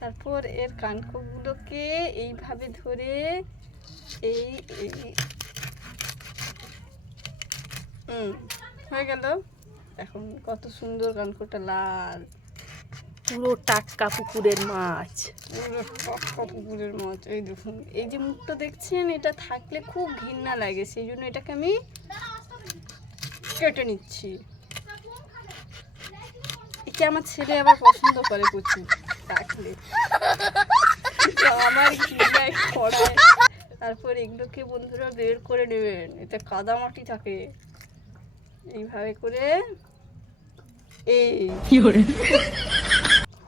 তারপর এর কানকোগুলোকে এইভাবে ধরে এই এই হয়ে গেল। এখন কত সুন্দর কানকোটা লাল। পুরো টাটকা পুকুরের মাছ। পুরো টটকা পুকুরের মাছ। এই দেখুন এই যে মুখটা দেখছেন এটা থাকলে খুব ঘৃণা লাগে। সেই জন্য এটাকে আমি কেটে নিচ্ছি। একে আমার ছেলে আবার পছন্দ করে প্রচুর আমার ঘৃণায় খড়ায় তারপর এগুলোকে বন্ধুরা বের করে নেবেন। এতে কাদা মাটি থাকে। এইভাবে করে এই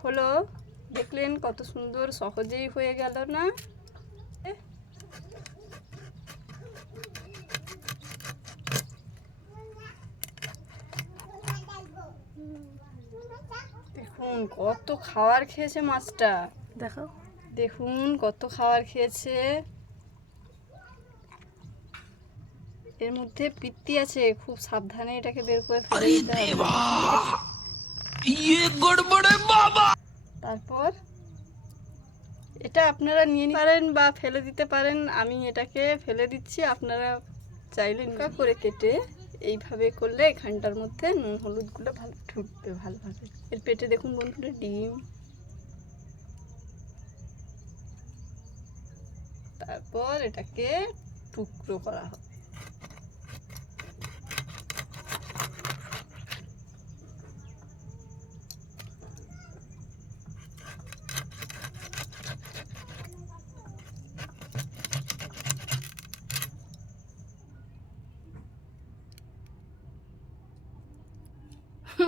হলো দেখলেন কত সুন্দর সহজেই হয়ে গেল না? দেখুন কত খাবার খেয়েছে মাছটা। দেখো। দেখুন কত খাবার খেয়েছে। এর মধ্যে পিত্তি আছে খুব সাবধানে এটাকে বের করে ফেলে দিতে হবে। তারপর এটা আপনারা নিয়ে নিতে পারেন বা ফেলে দিতে পারেন আমি এটাকে ফেলে দিচ্ছি আপনারা চাইলে করে কেটে এইভাবে করলে এখানটার মধ্যে নুন হলুদগুলো ভালো ঠুটবে ভালোভাবে। এর পেটে দেখুন বন্ধুরা, ডিম। তারপর এটাকে টুকরো করা হবে।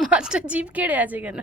মাছটা জিভ কেড়ে আছে কেন?